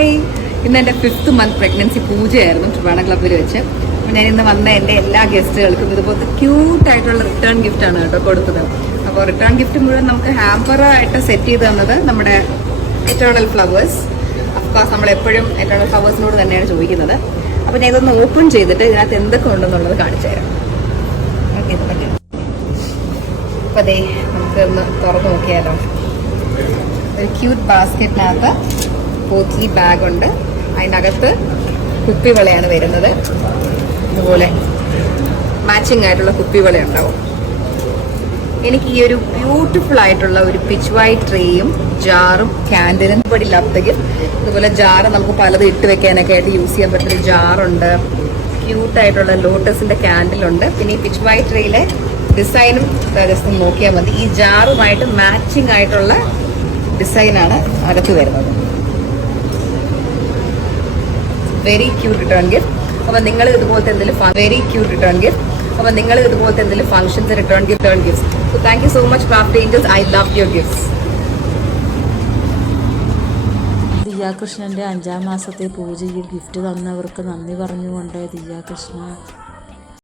Hi, ഇന്ന് എൻ്റെ 5th month pregnancy പൂജയായിരുന്നു Trivandrum ക്ലബ്ബിൽ വെച്ച്. അപ്പോൾ ഞാൻ ഇന്ന് വന്ന എൻ്റെ എല്ലാ ഗസ്റ്റുകൾക്കും ഇതുപോലത്തെ ക്യൂട്ടായിട്ടുള്ള റിട്ടേൺ ഗിഫ്റ്റാണ് കേട്ടോ കൊടുത്തത്. അപ്പോൾ റിട്ടേൺ ഗിഫ്റ്റ് മുഴുവൻ നമുക്ക് ഹാമ്പറായിട്ട് സെറ്റ് ചെയ്ത് തന്നത് നമ്മുടെ എറ്റേണൽ ഫ്ലവേഴ്സ്. അഫ്കോഴ്സ് നമ്മളെപ്പോഴും എറ്റേണൽ ഫ്ലവേഴ്സിനോട് തന്നെയാണ് ചോദിക്കുന്നത്. അപ്പോൾ ഞാൻ ഇതൊന്ന് ഓപ്പൺ ചെയ്തിട്ട് ഇതിനകത്ത് എന്തൊക്കെ ഉണ്ടെന്നുള്ളത് കാണിച്ചു തരാം. ഓക്കെ, അപ്പോൾ അതേ നമുക്ക് ഒന്ന് തുറന്നു നോക്കിയാലോ. ഒരു ക്യൂട്ട് ബാസ്ക്കറ്റിനകത്ത് പോത്ലി ബാഗുണ്ട്. അതിനകത്ത് കുപ്പിവളയാണ് വരുന്നത്. ഇതുപോലെ മാച്ചിങ് ആയിട്ടുള്ള കുപ്പിവള ഉണ്ടാവും. എനിക്ക് ഈ ഒരു ബ്യൂട്ടിഫുൾ ആയിട്ടുള്ള ഒരു പിച്ച് വൈറ്റ് ട്രേയും ജാറും ക്യാൻഡിലും ഇവിടെ ഇല്ലാത്തത്. ഇതുപോലെ ജാറ് നമുക്ക് പലതും ഇട്ട് വെക്കാനൊക്കെ ആയിട്ട് യൂസ് ചെയ്യാൻ പറ്റുന്ന ജാറുണ്ട്. ക്യൂട്ടായിട്ടുള്ള ലോട്ടസിന്റെ ക്യാൻഡിലുണ്ട്. പിന്നെ ഈ പിച്ച് വൈറ്റ് ട്രേയിലെ ഡിസൈനും ജസ്റ്റ് നോക്കിയാൽ മതി. ഈ ജാറുമായിട്ട് മാച്ചിങ് ആയിട്ടുള്ള ഡിസൈനാണ് അകത്ത് വരുന്നത്. Very cute return gift. അപ്പോൾ നിങ്ങൾ ഇതുപോലത്തെ എന്തെങ്കിലും functions return gift. So thank you so much craft angels. I love your gifts. ദിയാകൃഷ്ണൻ്റെ 5ാം മാസത്തെ പൂജയിൽ ഗിഫ്റ്റ് തന്നവർക്ക് നന്ദി പറഞ്ഞുകൊണ്ട് ദിയാകൃഷ്ണ